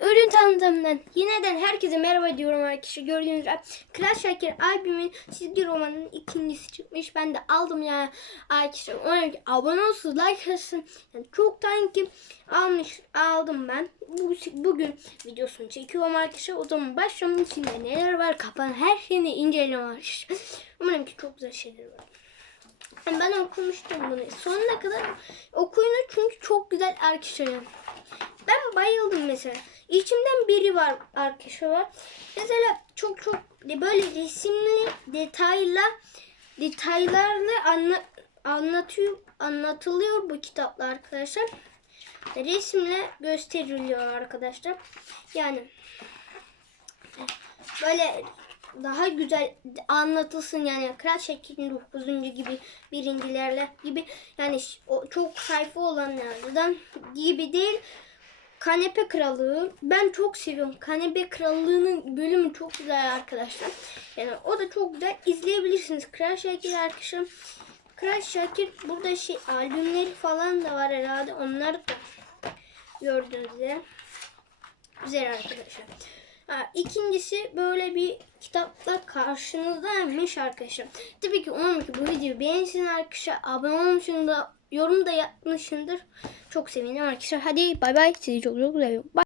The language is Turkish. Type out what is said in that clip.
Ürün tanıtımından yineden herkese merhaba diyorum arkadaşlar. Gördüğünüz gibi Kral Şakir albümün çizgi romanının ikincisi çıkmış. Ben de aldım yani arkadaşlar. Umarım ki abone olsun, like atın. Yani çoktan ki almış, aldım ben. Bu, bugün videosunu çekiyorum arkadaşlar. O zaman başlamanın içinde neler var kapan her şeyini inceliyorum arkadaşlar. Umarım ki çok güzel şeyler var. Yani ben okumuştum bunu. Sonuna kadar okuyun çünkü çok güzel arkadaşlar. Ben bayıldım mesela. İçimden biri var arkadaşlar. Mesela çok çok böyle resimli detayla detaylarla anla, anlatıyor anlatılıyor bu kitaplar arkadaşlar. Resimle gösteriliyor arkadaşlar. Yani böyle daha güzel anlatılsın yani Kral Şakir'in 9. gibi birincilerle gibi yani o çok sayfa olanlardan gibi değil. Kanepe Krallığı ben çok seviyorum. Kanepe Krallığı'nın bölümü çok güzel arkadaşlar. Yani o da çok güzel izleyebilirsiniz. Kral Şakir arkadaşlar. Kral Şakir burada şey albümleri falan da var herhalde. Onları da gördüğünüz üzere. Güzel arkadaşlar. Ha, ikincisi böyle bir kitapla karşınızdaymış arkadaşlar. Tabii ki umarım ki bu videoyu beğensin arkadaşlar. Abone olmuşsunuz da yorum da yapmışsındır. Çok sevinirim arkadaşlar. Hadi bay bay. Sizi çok çok seviyorum. Bye.